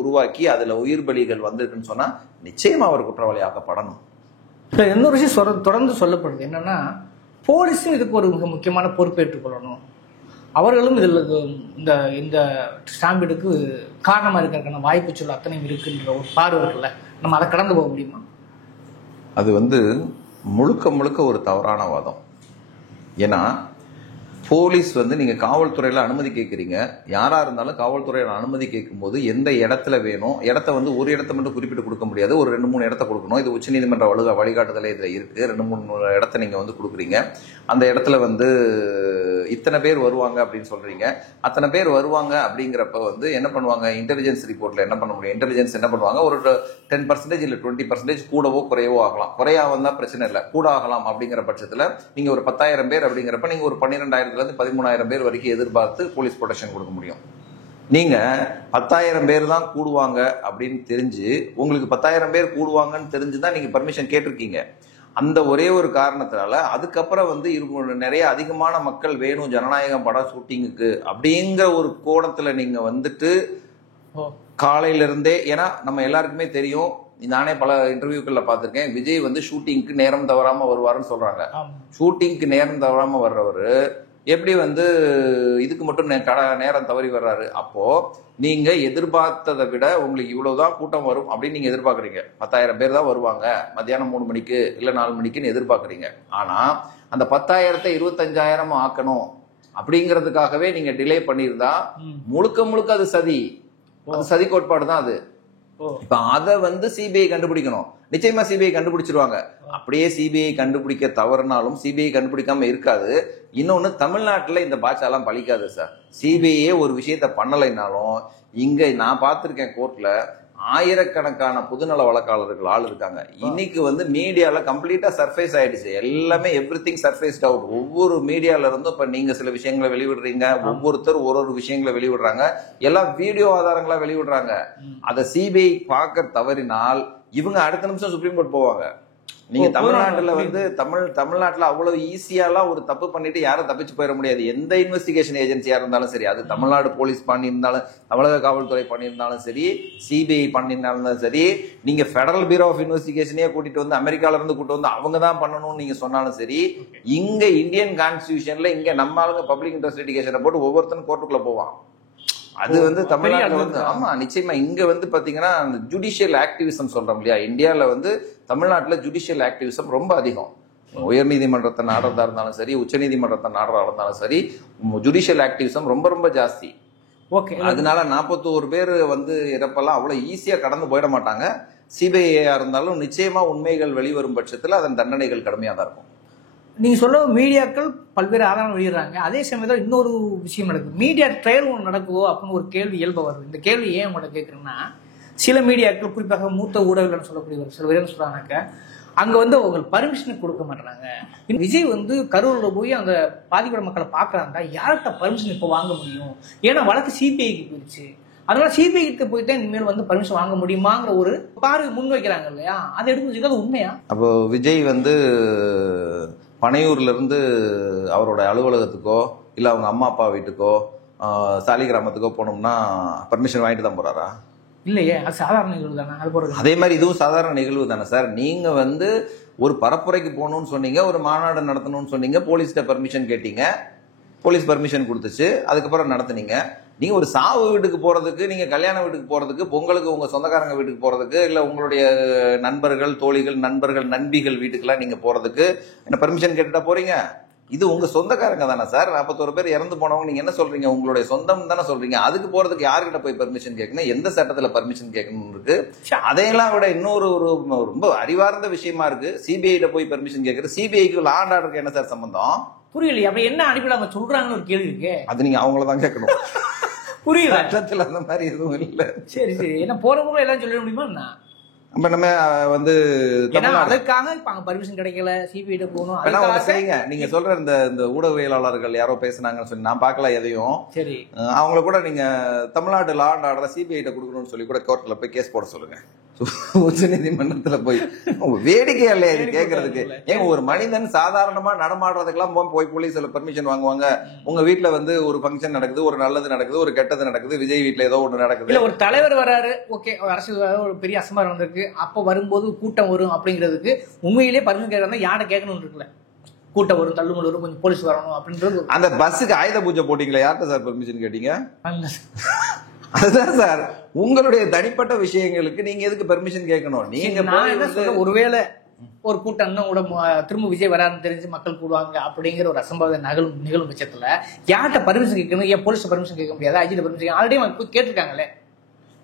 உருவாக்கி அதுல உயிர் பலிகள் வந்திருக்குன்னு சொன்னா நிச்சயமா அவர் குற்றவாளி ஆக்கப்படணும். இன்னொரு விஷயம் தொடர்ந்து சொல்லப்படுது என்னன்னா, போலீஸும் இதுக்கு ஒரு மிக முக்கியமான பொறுப்பேற்றுக் கொள்ளணும். அவர்களும் இதில் இந்த ஸ்டாம்பிடுக்கு காரணமா இருக்கிறதுக்கான வாய்ப்பு சொல்ல அத்தனையும் இருக்குன்ற ஒரு பார்வை இருக்குல்ல, நம்ம அதை கடந்து போக முடியுமா? அது வந்து முழுக்க ஒரு தவறான வாதம். ஏன்னா போலீஸ் வந்து நீங்க காவல்துறையில அனுமதி கேட்கறீங்க. யாரா இருந்தாலும் காவல்துறையில அனுமதி கேட்கும் போது எந்த இடத்துல வேணும், இடத்த வந்து ஒரு இடத்த மட்டும் குறிப்பிட்டு கொடுக்க முடியாது, ஒரு 2-3 இடத்த கொடுக்கணும். இது உச்சநீதிமன்ற வழிகாட்டுதலே இதுல இருக்கு. 2-3 இடத்த நீங்க வந்து கொடுக்குறீங்க. அந்த இடத்துல வந்து இத்தனை பேர் வருவாங்க அப்படின்னு சொல்றீங்க. அத்தனை பேர் வருவாங்க அப்படிங்கிறப்ப வந்து என்ன பண்ணுவாங்க, இன்டெலிஜென்ஸ் ரிப்போர்ட்ல என்ன பண்ண முடியும், இன்டெலிஜென்ஸ் என்ன பண்ணுவாங்க, ஒரு 10% இல்ல 20% கூடவோ குறையவோ ஆகலாம். குறையா வந்தா பிரச்சனை இல்லை, கூட ஆகலாம். அப்படிங்கிற பட்சத்துல நீங்க ஒரு 10,000 பேர் அப்படிங்கிறப்ப நீங்க ஒரு 12,000 13,000 பேர் வரைக்கும் எதிர்பார்த்து போலீஸ் ப்ரொடெக்ஷன் கொடுக்க முடியும். நீங்க 10,000 பேர் தான் கூடுவாங்க அப்படின்னு தெரிஞ்சு, உங்களுக்கு 10,000 பேர் கூடுவாங்கன்னு தெரிஞ்சுதான் நீங்க பர்மிஷன் கேட்டிருக்கீங்க. அந்த ஒரே ஒரு காரணத்தினால அதுக்கப்புறம் வந்து நிறைய அதிகமான மக்கள் வேணும் ஜனநாயகம் படம் ஷூட்டிங்குக்கு அப்படிங்கிற ஒரு கோணத்துல நீங்க வந்துட்டு காலையில இருந்தே, ஏன்னா நம்ம எல்லாருக்குமே தெரியும், நானே பல இன்டர்வியூக்கள்ல பார்த்திருக்கேன், விஜய் வந்து ஷூட்டிங்க்கு நேரம் தவறாம வருவாருன்னு சொல்றாங்க. ஷூட்டிங்க்கு நேரம் தவறாம வர்றவரு எப்படி வந்து இதுக்கு மட்டும் நேரம் தவறி வர்றாரு? அப்போ நீங்க எதிர்பார்த்ததை விட உங்களுக்கு இவ்வளவுதான் கூட்டம் வரும் அப்படின்னு நீங்க எதிர்பார்க்கறீங்க. 10,000 பேர் தான் வருவாங்க மத்தியானம் 3 மணிக்கு இல்ல 4 மணிக்குன்னு எதிர்பார்க்கறீங்க. ஆனா அந்த 10,000 25,000 ஆக்கணும் அப்படிங்கிறதுக்காகவே நீங்க டிலே பண்ணியிருந்தா முழுக்க அது சதி கோட்பாடு தான் அது. இப்ப அதை வந்து சிபிஐ கண்டுபிடிக்கணும். நிச்சயமா சிபிஐ கண்டுபிடிச்சிருவாங்க. அப்படியே சிபிஐ கண்டுபிடிக்க தவறுனாலும் சிபிஐ கண்டுபிடிக்காம இருக்காது. இன்னொன்னு, தமிழ்நாட்டுல இந்த பாட்சாலாம் பழிக்காது சார். சிபிஐயே ஒரு விஷயத்த பண்ணலைனாலும் இங்க நான் பார்த்திருக்கேன் கோர்ட்ல ஆயிரக்கணக்கான பொதுநல வழக்காளர்கள் ஆள் இருக்காங்க. இன்னைக்கு வந்து மீடியால கம்ப்ளீட்டா சர்ஃபேஸ் ஆயிடுச்சு. எல்லாமே எவ்ரிதிங் சர்ஃபேஸ்ட் அவுட். ஒவ்வொரு மீடியால இருந்தும் இப்ப நீங்க சில விஷயங்களை வெளிவிடுறீங்க, ஒவ்வொருத்தர் ஒரு விஷயங்களை வெளிவிடுறாங்க, எல்லாம் வீடியோ ஆதாரங்களா வெளிவிடுறாங்க. அதை சிபிஐ பார்க்க தவறினால் இவங்க அடுத்த நிமிஷம் சுப்ரீம் கோர்ட் போவாங்க. நீங்க தமிழ்நாட்டுல வந்து தமிழ்நாட்டுல அவ்வளவு ஈஸியாலாம் ஒரு தப்பு பண்ணிட்டு யாரும் தப்பிச்சு போயிட முடியாது. எந்த இன்வெஸ்டிகேஷன் ஏஜென்சியா இருந்தாலும் சரி, அது தமிழ்நாடு போலீஸ் பண்ணியிருந்தாலும், தமிழக காவல்துறை பண்ணியிருந்தாலும் சரி, சிபிஐ பண்ணியிருந்தாலும் சரி, நீங்க பெடரல் பியூரோ ஆஃப் இன்வெஸ்டிகேஷனே கூட்டிட்டு வந்து அமெரிக்கால இருந்து கூட்டு வந்து அவங்க தான் பண்ணணும்னு நீங்க சொன்னாலும் சரி, இங்க இந்தியன் கான்ஸ்டிடியூஷன்ல இங்க நம்ம ஆளுங்க பப்ளிக் இன்ட்ரெஸ்ட் லிட்டிகேஷனை போட்டு ஒவ்வொருத்தரும் கோர்ட்டுக்குள்ள போவான். அது வந்து தமிழ்நாட்டுல வந்து ஆமா நிச்சயமா இங்க வந்து பாத்தீங்கன்னா அந்த ஜுடிஷியல் ஆக்டிவிசம் சொல்றோம் இல்லையா, இந்தியாவில வந்து தமிழ்நாட்டுல ஜுடிஷியல் ஆக்டிவிசம் ரொம்ப அதிகம். உயர் நீதிமன்றத்தை நாடுறதா இருந்தாலும் சரி, உச்ச நீதிமன்றத்தை நாடுறதா இருந்தாலும் சரி, ஜுடிஷியல் ஆக்டிவிசம் ரொம்ப ரொம்ப ஜாஸ்தி. ஓகே, அதனால 41 பேர் வந்து இறப்பெல்லாம் அவ்வளவு ஈஸியா கடந்து போயிட மாட்டாங்க. சிபிஐயா இருந்தாலும் நிச்சயமா உண்மைகள் வெளிவரும் பட்சத்துல அதன் தண்டனைகள் கடுமையா தான் இருக்கும். நீங்க சொல்ல மீடியாக்கள் பல்வேறு ஆதாரம் வெளியிடுறாங்க, அதே சமயத்தில் இன்னொரு விஷயம் நடக்குது. மீடியா ட்ரையல் ஒன்று நடக்குதோ அப்படின்னு ஒரு கேள்வி இயல்பு வருது. இந்த கேள்வி ஏன் உங்கள்கிட்ட கேட்குறேன்னா, சில மீடியாக்கள் குறிப்பாக மூத்த ஊடகங்கள்னு சொல்லக்கூடிய சில பேர் சொல்றாங்க, அங்க வந்து அவங்க பர்மிஷன் கொடுக்க மாட்டாங்க. விஜய் வந்து கரூர்ல போய் அந்த பாதிக்கப்பட்ட மக்களை பாக்குறாங்க, யார்கிட்ட பர்மிஷன் இப்போ வாங்க முடியும்? ஏன்னா வழக்கு சிபிஐக்கு போயிடுச்சு. அதனால சிபிஐ கிட்ட போயிட்டு இனிமேல் வந்து பர்மிஷன் வாங்க முடியுமாங்கிற ஒரு பார்வை முன் வைக்கிறாங்க இல்லையா? அதை எடுத்து அது உண்மையா? அப்போ விஜய் வந்து பனையூர்ல இருந்து அவரோட அலுவலகத்துக்கோ இல்ல அவங்க அம்மா அப்பா வீட்டுக்கோ சாலி கிராமத்துக்கோ போனோம்னா பர்மிஷன் வாங்கிட்டு தான் போறாரா? இல்லையே, அது சாதாரண நிகழ்வு தானே. அது போறது அதே மாதிரி இதுவும் சாதாரண நிகழ்வு தானே சார். நீங்க வந்து ஒரு பரப்புரைக்கு போகணும்னு சொன்னீங்க, ஒரு மாநாடு நடத்தணும்னு சொன்னீங்க, போலீஸ்கிட்ட பர்மிஷன் கேட்டீங்க, போலீஸ் பர்மிஷன் கொடுத்துச்சு, அதுக்கப்புறம் நடத்துனீங்க. நீங்க ஒரு சாவு வீட்டுக்கு போறதுக்கு, நீங்க கல்யாண வீட்டுக்கு போறதுக்கு, பொங்கலுக்கு உங்க சொந்தக்காரங்க வீட்டுக்கு போறதுக்கு, இல்ல உங்களுடைய நண்பர்கள் தோழிகள் நண்பர்கள் நண்பிகள் வீட்டுக்கெல்லாம் நீங்க போறதுக்கு என்ன பர்மிஷன் கேட்டுட்டா போறீங்க? இது உங்க சொந்தக்காரங்க தானே சார். 41 பேர் இறந்து போனவங்க நீங்க என்ன சொல்றீங்க? உங்களுடைய சொந்தம் தானே சொல்றீங்க. அதுக்கு போறதுக்கு யாருக்கிட்ட போய் பர்மிஷன் கேட்கணும், எந்த சட்டத்துல பர்மிஷன் கேட்கணும் இருக்கு. அதையெல்லாம் விட இன்னொரு ஒரு ரொம்ப அறிவார்ந்த விஷயமா இருக்கு, சிபிஐ போய் பர்மிஷன் கேட்கறது. சிபிஐக்கு லா அண்ட் ஆர்டருக்கு என்ன சார் சம்பந்தம்? புரியலையே. அப்ப என்ன அடிப்படை சொல்றாங்கன்னு ஒரு கேள்வி இருக்கு. அது நீங்க அவங்களதான் கேட்கணும். புரியல, சட்டத்துல அந்த மாதிரி எதுவும் இல்ல. சரி சரி, என்ன போற போக எல்லாம் சொல்ல முடியுமா? நம்ம வந்து அதுக்காக இப்ப அங்க பர்மிஷன் கிடைக்கல, சிபிஐ போகணும் செய்யுங்க. நீங்க சொல்ற இந்த ஊடகவியலாளர்கள் யாரோ பேசினாங்கன்னு சொல்லி நான் பார்க்கல எதையும். சரி, அவங்கள கூட நீங்க Tamil Nadu law and order CBI கொடுக்கணும்னு சொல்லி கூட கோர்ட்ல போய் கேஸ் போட சொல்லுங்க. உச்ச நீதிமன்றத்துல போய் வேடிக்கை இல்லையா இது கேட்கறதுக்கு? ஏங்க ஒரு மனிதன் சாதாரணமா நடமாடுறதுக்கெல்லாம் போய் போலீஸ்ல பர்மிஷன் வாங்குவாங்க? உங்க வீட்டுல வந்து ஒரு ஃபங்க்ஷன் நடக்குது, ஒரு நல்லது நடக்குது, ஒரு கெட்டது நடக்குது, விஜய் வீட்டுல ஏதோ ஒன்று நடக்குது, இல்ல ஒரு தலைவர் வராரு, ஓகே, அரசு ஒரு பெரிய அசம்பாரம் வந்திருக்கு, அப்ப வரும்போது கூட்டம் வரும் அப்படிங்கிறதுக்கு உண்மையிலேயே பர்மிஷன் கேட்கறதா யார்கிட்ட கேட்கணும்னு இருக்குல்ல? கூட்டம் வரும், தள்ளுமுள் வரும், கொஞ்சம் போலீஸ் வரணும் அப்படின்றது. அந்த பஸ்ஸுக்கு ஆயுத பூஜை போட்டீங்களா? யார்கிட்ட சார் பர்மிஷன் கேட்டீங்க? அதுதான் சார், உங்களுடைய தனிப்பட்ட விஷயங்களுக்கு நீங்க எதுக்கு பெர்மிஷன் கேட்கணும்? நீங்க ஒருவேளை ஒரு கூட்டம் கூட திரும்ப விஜய் வராதுன்னு தெரிஞ்சு மக்கள் கூடுவாங்க அப்படிங்கிற ஒரு அசம்பாவித நிகழும் பட்சத்துல யார்கிட்ட பர்மிஷன் கேட்கணும்? ஏன் போலீஸ் பர்மிஷன் கேட்க முடியாது? அஜித் பர்மிஷன் ஆல்ரெடி போய் கேட்டிருக்காங்களே.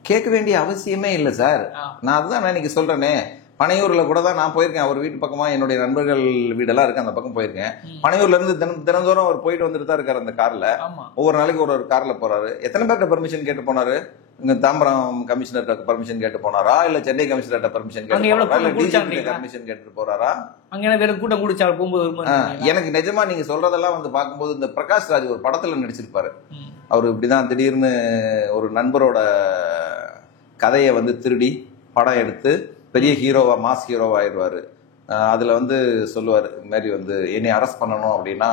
கேட்க வேண்டிய அவசியமே இல்லை சார். நான் அதுதான் நான் இன்னைக்கு சொல்றேனே, பனையூர்ல கூட தான் நான் போயிருக்கேன். அவர் வீட்டு பக்கமா என்னுடைய நண்பர்கள் வீடெல்லாம் இருக்கு, அந்த பக்கம் போயிருக்கேன். பனையூர்ல இருந்து தினந்தோறும் அவர் போயிட்டு வந்துட்டு தான் இருக்காரு அந்த கார்ல. ஒவ்வொரு நாளைக்கு ஒரு கார்ல போறாரு. எத்தனை பேர்கிட்ட பர்மிஷன் கேட்டு போனாரு? இங்க தாம்பரம் கமிஷனர் பர்மிஷன் கேட்டு போனாரா, இல்ல சென்னை கமிஷனர் பர்மிஷன் கேட்டு போனாரா, இல்ல டிஜிபி பர்மிஷன் கேட்டு போறாரா? அங்க வேற கூட்டம் குடிச்சா போகும்போது எனக்கு நிஜமா நீங்க சொல்றதெல்லாம் வந்து பார்க்கும்போது இந்த பிரகாஷ் ராஜ் ஒரு படத்துல நடிச்சிருப்பாரு. அவரு இப்படிதான் திடீர்னு ஒரு நண்பரோட கதையை வந்து திருடி படம் எடுத்து பெரிய ஹீரோவா, மாஸ் ஹீரோவா ஆயிடுவாரு. அதுல வந்து சொல்லுவாரு, இந்த மாதிரி வந்து என்னை அரெஸ்ட் பண்ணணும் அப்படின்னா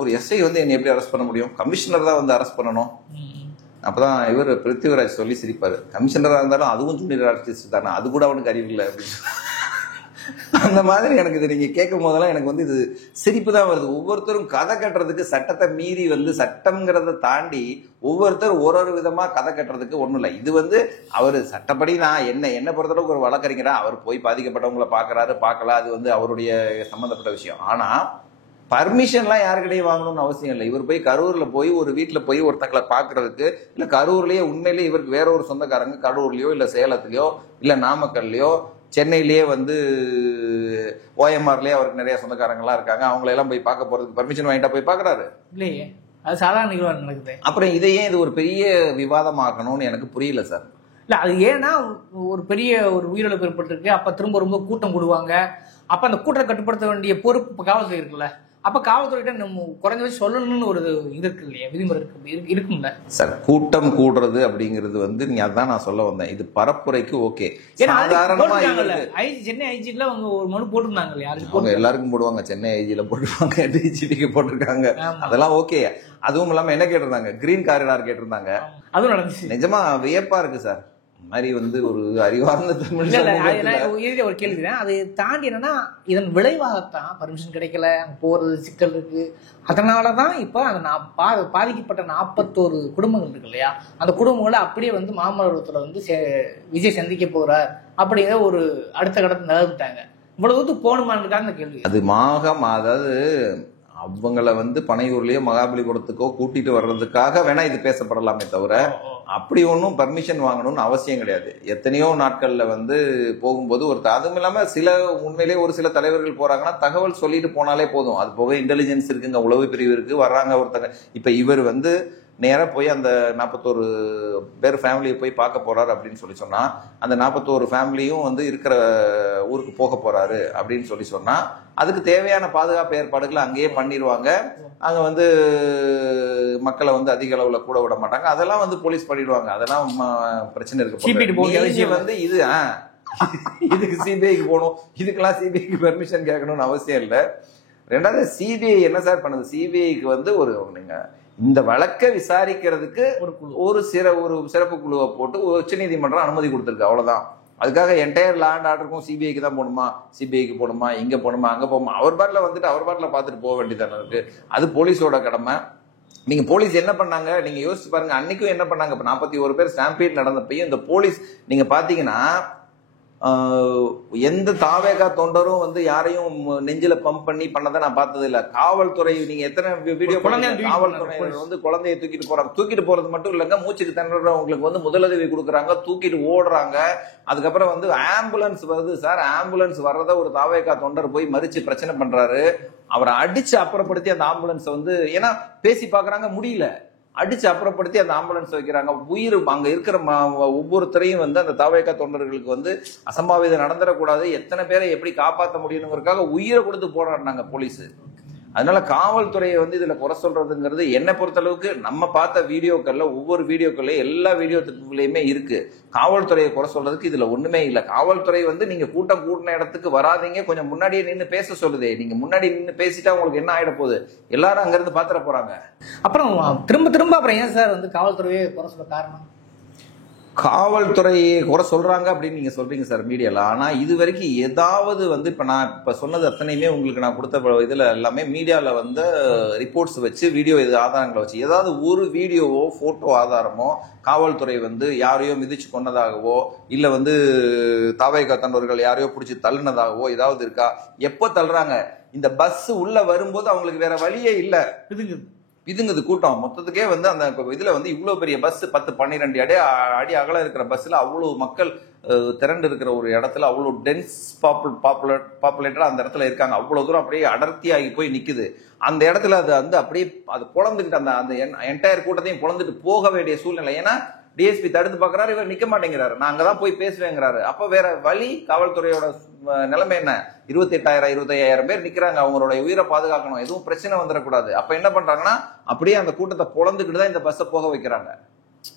ஒரு எஸ்ஐ வந்து என்னை எப்படி அரெஸ்ட் பண்ண முடியும்? கமிஷனர் தான் வந்து அரெஸ்ட் பண்ணணும். அப்பதான் இவர் பிருத்திவிராஜ் சொல்லி சிரிப்பாரு, கமிஷனரா இருந்தாலும் அதுவும் ஜூனியர் ஆர்டிஸ்ட் தானே, அது கூட அவனுக்கு அறிவில்லை அப்படின்னு. அந்த மாதிரி எனக்கு இது நீங்க கேட்கும் போதெல்லாம் எனக்கு வந்து இது சிரிப்பு தான் வருது. ஒவ்வொருத்தரும் கதை கட்டுறதுக்கு சட்டத்தை மீறி வந்து சட்டம்ங்கிறத தாண்டி ஒவ்வொருத்தரும் ஒரு விதமா கதை கட்டுறதுக்கு ஒண்ணும் இல்லை. இது வந்து அவரு சட்டப்படி நான் என்ன பொறுத்தளவுக்கு ஒரு வழக்கறிஞரா அவர் போய் பாதிக்கப்பட்டவங்களை பாக்குறாரு, பார்க்கல, அது வந்து அவருடைய சம்பந்தப்பட்ட விஷயம். ஆனா பர்மிஷன்லாம் யாருக்கிட்டையும் வாங்கணும்னு அவசியம் இல்லை. இவர் போய் கரூர்ல போய் ஒரு வீட்டுல போய் ஒருத்தங்களை பாக்குறதுக்கு, இல்ல கரூர்லயே உண்மையிலேயே இவருக்கு வேற ஒரு சொந்தக்காரங்க கரூர்லயோ இல்ல சேலத்திலயோ இல்ல நாமக்கல்லையோ சென்னையிலேயே வந்து ஓஎம்ஆர்லயே அவருக்கு நிறைய சொந்தக்காரங்களாம் இருக்காங்க, அவங்களை எல்லாம் போய் பார்க்க போறதுக்கு பர்மிஷன் வாங்கிட்டா போய் பாக்குறாரு இல்லையே? அது சாதாரண நிகழ்வு நடக்குது. அப்புறம் இதையே இது ஒரு பெரிய விவாதமாக்கணும்னு எனக்கு புரியல சார். இல்ல அது ஏன்னா ஒரு பெரிய ஒரு உயிரிழப்பு ஏற்பட்டிருக்கு, அப்ப திரும்ப ரொம்ப கூட்டம் கூடுவாங்க, அப்ப அந்த கூட்டத்தை கட்டுப்படுத்த வேண்டிய பொறுப்பு காவல்துறை இருக்குல்ல, அப்ப காவல்துறையிட்ட நம்ம குறைஞ்சபட்சம் சொல்லணும்னு ஒரு இது இருக்கு இல்லையா, விதிமுறை இருக்கும்ல சார். கூட்டம் கூடுறது அப்படிங்கிறது வந்து நீ அதான் நான் சொல்ல வந்தேன், இது பரப்புரைக்கு ஓகே. சாதாரணமா சென்னை ஐஜில அவங்க ஒரு மனு போட்டிருந்தாங்க இல்லையா, அவங்க எல்லாருக்கும் போடுவாங்க, சென்னை ஐஜில போட்டுருவாங்க, டிஜிபிக்கு போட்டிருக்காங்க, அதெல்லாம் ஓகே. அதுவும் இல்லாம என்ன கேட்டிருந்தாங்க, கிரீன் காரிடார் கேட்டிருந்தாங்க. அதுவும் நடந்துச்சு. நிஜமா வியப்பா இருக்கு சார். மாதிரி வந்து ஒரு அறிவார்ந்த தமிழ் ஒரு கேள்வி. அதை தாண்டி என்னன்னா இதன் விளைவாகத்தான் பர்மிஷன் கிடைக்கல, அங்க போறது சிக்கல் இருக்கு. அதனாலதான் இப்ப அந்த பாதிக்கப்பட்ட 41 குடும்பங்கள் இருக்கு இல்லையா, அந்த குடும்பங்களை அப்படியே வந்து மாமல்லபுரத்துல வந்து விஜய் சந்திக்க போறார் அப்படிங்கிற ஒரு அடுத்த கடத்தை நகர்ந்துட்டாங்க. இவ்வளவு தூரத்துக்கு போகணுமான்னு அந்த கேள்வி. அது அதாவது அவங்கள வந்து பனையூர்லயோ மகாபலிபுரத்துக்கோ கூட்டிட்டு வர்றதுக்காக வேணா இது பேசப்படலாமே தவிர அப்படி ஒன்றும் பர்மிஷன் வாங்கணும்னு அவசியம் கிடையாது. எத்தனையோ நாட்கள்ல வந்து போகும்போது அதுவும் இல்லாம உண்மையிலேயே ஒரு சில தலைவர்கள் போறாங்கன்னா தகவல் சொல்லிட்டு போனாலே போதும். அது போக இன்டெலிஜென்ஸ் இருக்குங்க, உளவு பிரிவு இருக்கு, வர்றாங்க ஒருத்தங்க. இப்ப இவர் வந்து நேரா போய் அந்த 41 பேர் ஃபேமிலியை போய் பார்க்க போறாரு அப்படின்னு சொல்லி சொன்னா, அந்த 41 ஃபேமிலியும் வந்து இருக்கிற ஊருக்கு போக போறாரு அப்படின்னு சொல்லி சொன்னா அதுக்கு தேவையான பாதுகாப்பு ஏற்பாடுகளை அங்கேயே பண்ணிடுவாங்க. அங்க வந்து மக்களை வந்து அதிக அளவுல கூட விட மாட்டாங்க, அதெல்லாம் வந்து போலீஸ் பண்ணிடுவாங்க. அதெல்லாம் பிரச்சனை இருக்கு. வந்து இதுக்கு சிபிஐக்கு போகணும், இதுக்கெல்லாம் சிபிஐக்கு பெர்மிஷன் கேட்கணும்னு அவசியம் இல்லை. ரெண்டாவது சிபிஐ என்ன சார் பண்ணுது, சிபிஐக்கு வந்து நீங்க இந்த வழக்கை விசாரிக்கிறதுக்கு ஒரு சிறப்பு குழுவை போட்டு உச்ச நீதிமன்றம் அனுமதி கொடுத்திருக்கு, அவ்வளவுதான். அதுக்காக என்டையர் லேண்ட் ஆர்டருக்கும் சிபிஐக்கு தான் போகணுமா, சிபிஐக்கு போகணுமா, இங்க போகணுமா, அங்க போகணுமா, அவர் பாட்டில் வந்துட்டு அவர் பாட்டில் பார்த்துட்டு போக வேண்டியதானே இருக்கு. அது போலீஸோட கடமை. நீங்க போலீஸ் என்ன பண்ணாங்க நீங்க யோசிச்சு பாருங்க. அன்னைக்கும் என்ன பண்ணாங்க, இப்ப 41 பேர் ஸ்டாம்பீட் நடந்தப்பையும் இந்த போலீஸ் நீங்க பாத்தீங்கன்னா எந்த தாவேகா தொண்டரும் வந்து யாரையும் நெஞ்சில பம்ப் பண்ணி பண்ணதை நான் பார்த்தது இல்ல. காவல்துறை நீங்க எத்தனை வீடியோ காவல்துறை வந்து குழந்தைய தூக்கிட்டு போறது மட்டும் இல்லைங்க, மூச்சுக்கு திணறவங்களுக்கு வந்து முதலுதவி கொடுக்குறாங்க, தூக்கிட்டு ஓடுறாங்க. அதுக்கப்புறம் வந்து ஆம்புலன்ஸ் வருது சார், ஆம்புலன்ஸ் வர்றத ஒரு தாவேகா தொண்டர் போய் மறிச்சு பிரச்சனை பண்றாரு. அவரை அடிச்சு அப்புறப்படுத்தி அந்த ஆம்புலன்ஸ் வந்து ஏன்னா பேசி பாக்குறாங்க, முடியல, அடிச்சு அப்புறப்படுத்தி அந்த ஆம்புலன்ஸ் வைக்கிறாங்க. உயிர் அங்க இருக்கிற ஒவ்வொருத்தரையும் வந்து அந்த தாவேகா தொண்டர்களுக்கு வந்து அசம்பாவிதம் நடந்துடக்கூடாது, எத்தனை பேரை எப்படி காப்பாற்ற முடியுங்கிறதுக்காக உயிரை கொடுத்து போராடினாங்க போலீஸ். அதனால காவல்துறையை வந்து இதுல குறை சொல்றதுங்கிறது என்னை பொறுத்தளவுக்கு நம்ம பார்த்த வீடியோக்கள்ல ஒவ்வொரு வீடியோக்கள்லயும் எல்லா வீடியோத்துக்குள்ளயுமே இருக்கு. காவல்துறையை குறை சொல்றதுக்கு இதுல ஒண்ணுமே இல்லை. காவல்துறை வந்து நீங்க கூட்டம் கூட்டின இடத்துக்கு வராதீங்க, கொஞ்சம் முன்னாடியே நின்று பேச சொல்லுதே. நீங்க முன்னாடி நின்று பேசிட்டா உங்களுக்கு என்ன ஆயிட போகுது, எல்லாரும் அங்க இருந்து பாத்துற போறாங்க. அப்புறம் திரும்ப திரும்ப அப்புறம் ஏன் சார் வந்து காவல்துறையை குறை சொல்ல காரணம்? காவல்துறையை குறை சொல்றாங்க அப்படின்னு நீங்க சொல்றீங்க சார் மீடியால. ஆனா இது வரைக்கும் ஏதாவது வந்து இப்ப நான் இப்ப சொன்னது அத்தனையுமே உங்களுக்கு நான் கொடுத்த இதுல எல்லாமே மீடியால வந்து ரிப்போர்ட்ஸ் வச்சு வீடியோ ஆதாரங்களை வச்சு ஏதாவது ஒரு வீடியோவோ போட்டோ ஆதாரமோ காவல்துறை வந்து யாரையோ மிதிச்சு கொண்டதாகவோ இல்ல வந்து தாவேகா தொண்டர்கள் யாரையோ பிடிச்சி தள்ளுனதாகவோ ஏதாவது இருக்கா? எப்போ தள்ளுறாங்க, இந்த பஸ் உள்ள வரும்போது அவங்களுக்கு வேற வழியே இல்ல, இதுங்குது கூட்டம் மொத்தத்துக்கே வந்து அந்த இதுல வந்து இவ்வளவு பெரிய பஸ் 10-12 அடி அகல இருக்கிற பஸ்ல அவ்வளவு மக்கள் திரண்டு இருக்கிற ஒரு இடத்துல அவ்வளவு டென்ஸ் பாப்புலேட்டரா அந்த இடத்துல இருக்காங்க. அவ்வளவு தூரம் அப்படியே அடர்த்தியாகி போய் நிக்குது. அந்த இடத்துல அது வந்து அப்படியே அது பொழந்துக்கிட்டு அந்த என்டையர் கூட்டத்தையும் பொழந்துட்டு போக வேண்டிய சூழ்நிலை. ஏன்னா டிஎஸ்பி தடுத்து பாக்குறாரு, இவர் நிக்க மாட்டேங்கிறாரு, நான் அங்கதான் போய் பேசுவேங்கிறாரு. அப்ப வேற வழி, காவல்துறையோட நிலைமை என்ன, 28,000-25,000 பேர் நிக்கிறாங்க, அவங்களோட உயிரை பாதுகாக்கணும், எதுவும் பிரச்சனை வந்துடக்கூடாது. அப்ப என்ன பண்றாங்கன்னா அப்படியே அந்த கூட்டத்தை பொழந்துக்கிட்டு தான் இந்த பஸ்ஸை போக வைக்கிறாங்க.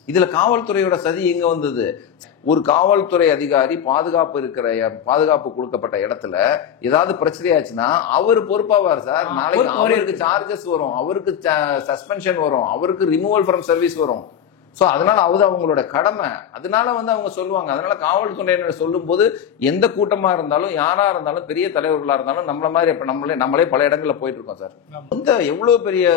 இதுல காவல்துறையோட சதி எங்க வந்தது? ஒரு காவல்துறை அதிகாரி பாதுகாப்பு கொடுக்கப்பட்ட இடத்துல ஏதாவது பிரச்சனையாச்சுன்னா அவர் பொறுப்பாவார் சார். நாளைக்கு அவருக்கு சார்ஜஸ் வரும், அவருக்கு சஸ்பென்ஷன் வரும், அவருக்கு ரிமூவல் ஃப்ரம் சர்வீஸ் வரும். சோ அதனால அது அவங்களோட கடமை. அதனால வந்து அவங்க சொல்லுவாங்க. அதனால காவல்துறையினர் சொல்லும் போது எந்த கூட்டமா இருந்தாலும் யாரா இருந்தாலும் பெரிய தலைவர்களா இருந்தாலும் நம்மள மாதிரி இப்ப நம்மளே பல இடங்கள்ல போயிட்டு இருக்கோம் சார். இந்த எவ்வளவு பெரிய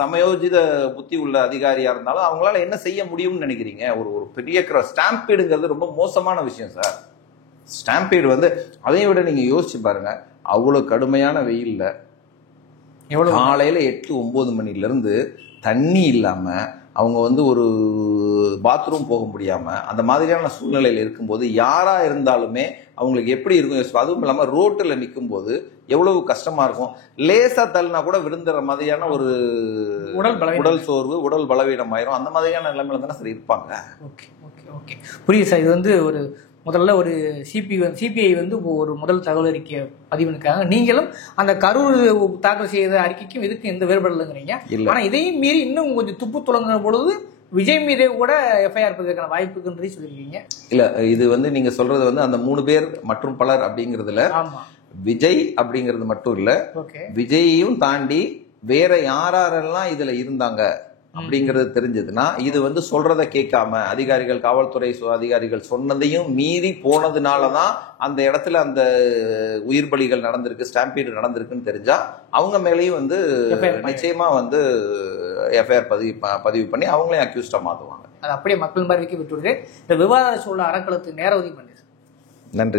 சமயோஜித புத்தி உள்ள அதிகாரியா இருந்தாலும் அவங்களால என்ன செய்ய முடியும்னு நினைக்கிறீங்க? ஒரு பெரிய ஸ்டாம்பீடுங்கிறது ரொம்ப மோசமான விஷயம் சார். ஸ்டாம்பீடு வந்து அதையும் விட நீங்க யோசிச்சு பாருங்க, அவ்வளவு கடுமையான வெயில்ல காலையில 8-9 மணில இருந்து தண்ணி இல்லாம அவங்க வந்து ஒரு பாத்ரூம் போக முடியாம அந்த மாதிரியான சூழ்நிலையில இருக்கும்போது யாரா இருந்தாலுமே அவங்களுக்கு எப்படி இருக்கும்? அதுவும் இல்லாம ரோட்டுல நிற்கும் போது எவ்வளவு கஷ்டமா இருக்கும். லேசா தள்ளினா கூட விழுந்துற மாதிரியான ஒரு உடல் சோர்வு, உடல் பலவீனம் ஆயிரும். அந்த மாதிரியான நிலைமையில தானே சரி இருப்பாங்க. புரியுது சார். இது வந்து ஒரு முதல்ல ஒரு சிபிஐ வந்து ஒரு முதல் தகவல் அறிக்கையை பதிவு பண்ணிருக்காங்க. நீங்களும் அந்த கரூர் தாக்கல் செய்த அறிக்கைக்கும் இதுக்கும் எந்த வேறுபாடு இல்லைங்கிறீங்க. ஆனா இதையும் மீறி இன்னும் கொஞ்சம் துப்பு தொடங்குற பொழுது விஜய் மீதே கூட எஃப்ஐஆர் பதிவுக்கான வாய்ப்பு இருக்குன்றதை சொல்லியிருக்கீங்க. இல்ல, இது வந்து நீங்க சொல்றது வந்து அந்த 3 பேர் மற்றும் பலர் அப்படிங்கறதுல விஜய் அப்படிங்கிறது மட்டும் இல்ல, விஜயையும் தாண்டி வேற யாரெல்லாம் இதுல இருந்தாங்க அப்படிங்கறது தெரிஞ்சதுன்னா, இது வந்து சொல்றத கேட்காம அதிகாரிகள், காவல்துறை அதிகாரிகள் சொன்னதையும் மீறி போனதுனாலதான் அந்த இடத்துல அந்த உயிர் பலிகள் நடந்திருக்கு, ஸ்டாம்பீடு நடந்திருக்குன்னு தெரிஞ்சா அவங்க மேலேயும் வந்து நிச்சயமா வந்து எஃப்ஐஆர் பதிவு பண்ணி அவங்களையும் அக்யூஸ்டா மாத்துவாங்க. அது அப்படியே மக்கள் பார்வைக்கு விட்டுவிடுது. இந்த விவாத சூழல் அறக்களத்துக்கு நேர ஒதுக்கி பண்ணி. நன்றி.